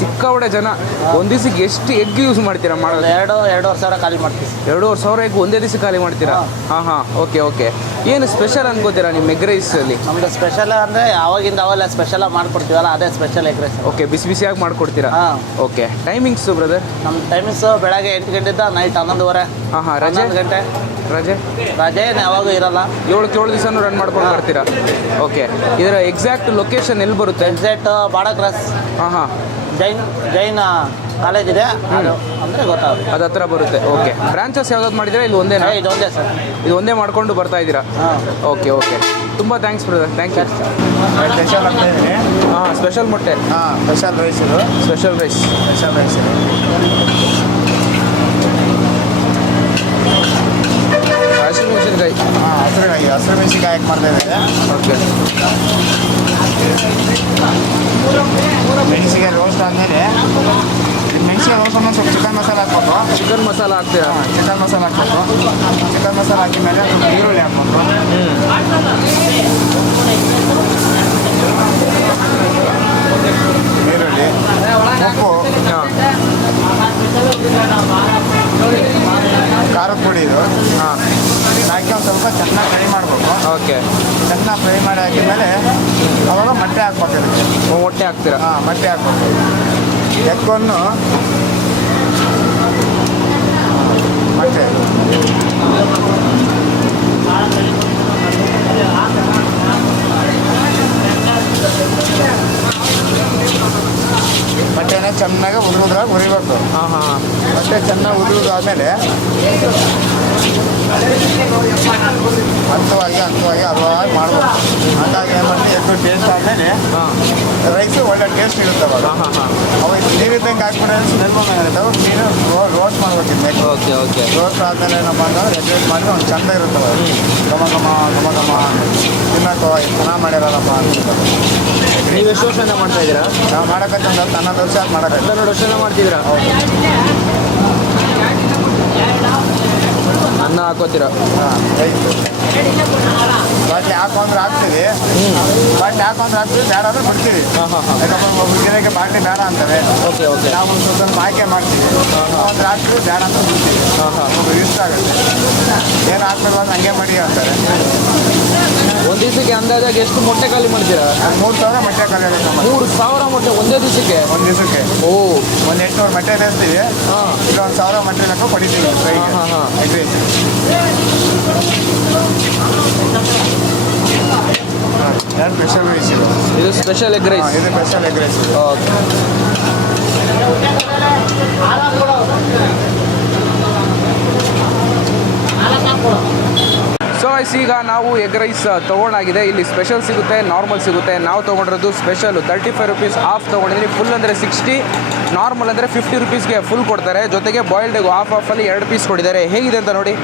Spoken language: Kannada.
ಸಿಕ್ಕಾಪಟ್ಟೆ ಜನ. ಒಂದು ದಿವಸಕ್ಕೆ ಎಷ್ಟು ಎಗ್ ಯೂಸ್ ಮಾಡ್ತೀರಾ ಮಾಡೋದು? 2-2.5 ಸಾವಿರ ಖಾಲಿ ಮಾಡ್ತೀವಿ. 2,500 ಎಗ್ ಒಂದೇ ದಿವಸ ಖಾಲಿ ಮಾಡ್ತೀರಾ? ಹಾಂ. ಓಕೆ. ಏನು ಸ್ಪೆಷಲ್ ಅನ್ಕೋತೀರಾ ನಿಮ್ಮ ಎಗ್ ರೈಸಲ್ಲಿ? ನಮ್ದು ಸ್ಪೆಷಲ್ ಅಂದರೆ ಅವಾಗಿಂದ ಅವೆಲ್ಲ ಸ್ಪೆಷಲ್ ಮಾಡ್ಕೊಡ್ತೀವಲ್ಲ, ಅದೇ ಸ್ಪೆಷಲ್ ಎಗ್ ರೈಸ್. ಓಕೆ, ಬಿಸಿಯಾಗಿ ಮಾಡ್ಕೊಡ್ತೀರಾ? ಓಕೆ. Timings brother? ನಮ್ಮ ಟೈಮಿಂಗ್ಸು ಬೆಳಗ್ಗೆ 8 ಗಂಟೆಯಿಂದ ನೈಟ್ 11:30. ರಜೆ? 11 ಗಂಟೆ ರಜೆ ಯಾವಾಗೂ ಇರಲ್ಲ. 7 ದಿವಸನೂ ರನ್ ಮಾಡ್ಕೊಂಡು ಬರ್ತೀರಾ? ಓಕೆ. ಇದರ ಎಕ್ಸಾಕ್ಟ್ ಲೊಕೇಶನ್ ಎಲ್ಲಿ ಬರುತ್ತೆ? ಎಕ್ಸಾಕ್ಟ್ ಬಾಡ ಕ್ರಾಸ್. ಜೈನ್ ಕಾಲೇಜ್ ಇದೆ, ಅದು ಅಂದರೆ ಗೊತ್ತಾಗುತ್ತೆ, ಅದು ಹತ್ರ ಬರುತ್ತೆ. ಓಕೆ. ಬ್ರಾಂಚಸ್ ಯಾವ್ದಾದ್ರು ಮಾಡಿದ್ದೀರಾ? ಇಲ್ಲಿ ಒಂದೇ? ಇದೊಂದೇ ಸರ್. ಇದು ಒಂದೇ ಮಾಡ್ಕೊಂಡು ಬರ್ತಾ ಇದ್ದೀರಾ? ಓಕೆ. ತುಂಬ thanks brother, thank you. Special ಅಂತ ಇದ್ದೀನಿ. ಸ್ಪೆಷಲ್ ಮೊಟ್ಟೆ. ಸ್ಪೆಷಲ್ ರೈಸ್ ಇದು. ಸ್ಪೆಷಲ್ ರೈಸ್ ಹಸಿಮೆಣಸಿನ್ಕಾಯಿ. ಹಸಿರು ಮೆಣಸಿನ್ಕಾಯಿ ಹಾಕಿ ಮಾಡ್ತಾ ಇದ್ದಾರೆ. ಓಕೆ. ಮೆಣಸಿಗೆ ರೋಸ್ಟ್ ಆದಮೇಲೆ ಮೆಣಸಿಗೆ ರೋಸ್ಟ್ ಆದ್ಮೇಲೆ ಸ್ವಲ್ಪ ಚಿಕನ್ ಮಸಾಲ ಹಾಕ್ಬೇಕು. ಚಿಕನ್ ಮಸಾಲ ಹಾಕ್ತೀರಾ? ಚಿಕನ್ ಮಸಾಲ ಹಾಕ್ಬೇಕು. ಚಿಕನ್ ಮಸಾಲ ಹಾಕಿದ್ಮೇಲೆ ಸ್ವಲ್ಪ ಈರುಳ್ಳಿ ಹಾಕ್ಬೇಕು. ಈರುಳ್ಳಿ, ಉಪ್ಪು, ಖಾರದ ಪುಡಿ ಇದು ಹಾಕಿ ಒಂದು ಸ್ವಲ್ಪ ಚೆನ್ನಾಗಿ ಫ್ರೈ ಮಾಡಬೇಕು. ಓಕೆ. ಚೆನ್ನಾಗಿ ಫ್ರೈ ಮಾಡಿ ಹಾಕಿದ್ಮೇಲೆ ಅವಾಗ ಮೊಟ್ಟೆ ಹಾಕ್ಬೇಕು. ಇದಕ್ಕೆ ಮೊಟ್ಟೆ ಹಾಕ್ತೀರಾ? ಮೊಟ್ಟೆ ಹಾಕ್ಬೇಕು. ಎಗ್ಗನ್ನು ಮೊಟ್ಟೆ ಮೊಟ್ಟೆನ ಚೆನ್ನಾಗಿ ಉದುರುದ್ರಾಗಿ ಹುರಿಬೇಕು. ಮೊಟ್ಟೆ ಚೆನ್ನಾಗಿ ಉದುರುದಾದ್ಮೇಲೆ ಹಂತವಾಗಿ ಹದವಾಗಿ ಮಾಡ್ಬೇಕು. ಹಾಗಾಗಿ ಏನು ಮಾಡಿ ಎದ್ದು ಟೇಸ್ಟ್ ಆದಮೇಲೆ ರೈಸು ಒಳ್ಳೆ ಟೇಸ್ಟ್ ಇರುತ್ತೆ. ಅವಾಗ ಅವು ನೀರಿದ್ದಂಗೆ ಹಾಕ್ಬಿಟ್ರೆ ಸ್ಮೆಲ್ ಬಂದಾಗುತ್ತೆ. ಅವಾಗ ನೀರು ರೋಸ್ಟ್ ಮಾಡ್ಬೇಕಿತ್ತು. ಓಕೆ. ರೋಸ್ಟ್ ಆದಮೇಲೆ ಏನಪ್ಪ ಅಂದ್ರೆ ಎಗ್ ರೈಸ್ ಮಾಡಿ ಒಂದು ಚಂದ ಇರುತ್ತೆ. ಘಮ ತಿನ್ನೋಕೆ ಚೆನ್ನಾಗಿ ಮಾಡಿರಲ್ಲಪ್ಪ ಅಂತ. ನೀವು ಎಷ್ಟು ವರ್ಷದಿಂದ ಮಾಡ್ತಾ ಇದ್ದೀರಾ? ನಾವು ಮಾಡೋಕತ್ತೆ ಒಂದು 12 ವರ್ಷ ಮಾಡೋಕತ್ತೆ. 12 ವರ್ಷದಿಂದ ಮಾಡ್ತಿದ್ದೀರಾ? ಅನ್ನ ಹಾಕೋತೀರಾ? ರೈಸು ಬಾಟ್ಲಿ ಹಾಕೊಂಡ್ರೆ ಹಾಕ್ತೀವಿ. ಬೇಡ ಅಂದ್ರೆ ಬಿಡ್ತೀವಿ. ಯಾಕಂದ್ರೆ ಒಬ್ಬರು ಗಿರಕ್ಕೆ ಬಾಟ್ಲಿ ಬೇಡ ಅಂತಾರೆ. ಓಕೆ. ನಾವು ಒಂದು ಸ್ವಲ್ಪ ಆಯ್ಕೆ ಮಾಡ್ತೀವಿ. ಅಂದ್ರೆ ಹಾಕ್ತೀವಿ, ಬೇಡ ಅಂತ ಬಿಡ್ತೀವಿ. ಒಬ್ಬರು ಇಷ್ಟ ಆಗುತ್ತೆ. ಏನು ಹಾಕ್ಬೇಕು ಅಂದ್ರೆ ಹಂಗೆ ಮಾಡಿ ಅಂತಾರೆ. ಒಂದು ದಿವಸಕ್ಕೆ ಅಂದಾಜಾಗಿ ಎಷ್ಟು ಮೊಟ್ಟೆ ಖಾಲಿ ಮಾಡ್ತೀರಾ? 3,000 ಮೊಟ್ಟೆ ಖಾಲಿ ಆಗುತ್ತೆ. 3,000 ಮೊಟ್ಟೆ ಒಂದೇ ದಿವಸಕ್ಕೆ? ಒಂದು ದಿವಸಕ್ಕೆ ಒಂದು 800 ಮೊಟ್ಟೆ ಬೇಯಿಸ್ತೀವಿ. ಈಗ 1,000 ಮೊಟ್ಟೆ ಲೆಕ್ಕ ಪಡಿತೀವಿ. ಸ್ಪೆಷಲ್ ರೈಸ್ ಇದು ಸ್ಪೆಷಲ್ ಎಗ್ ರೈಸ್. ಇದು special egg rice. Okay. So ಈಗ ನಾವು ಎಗ್ ರೈಸ್ ತೊಗೊಂಡಾಗಿದೆ. ಇಲ್ಲಿ ಸ್ಪೆಷಲ್ ಸಿಗುತ್ತೆ, ನಾರ್ಮಲ್ ಸಿಗುತ್ತೆ. ನಾವು ತೊಗೊಂಡಿರೋದು ಸ್ಪೆಷಲು 35 ರುಪೀಸ್ ಆಫ್ ತೊಗೊಂಡಿದ್ದೀನಿ. ಫುಲ್ ಅಂದರೆ 60, ನಾರ್ಮಲ್ ಅಂದರೆ 50 ರುಪೀಸ್ಗೆ ಫುಲ್ ಕೊಡ್ತಾರೆ. ಜೊತೆಗೆ ಬಾಯ್ಲ್ಡ್ ಎಗ್ ಹಾಫಲ್ಲಿ 2 ಪೀಸ್ ಕೊಟ್ಟಿದ್ದಾರೆ. ಹೇಗಿದೆ ಅಂತ ನೋಡಿ.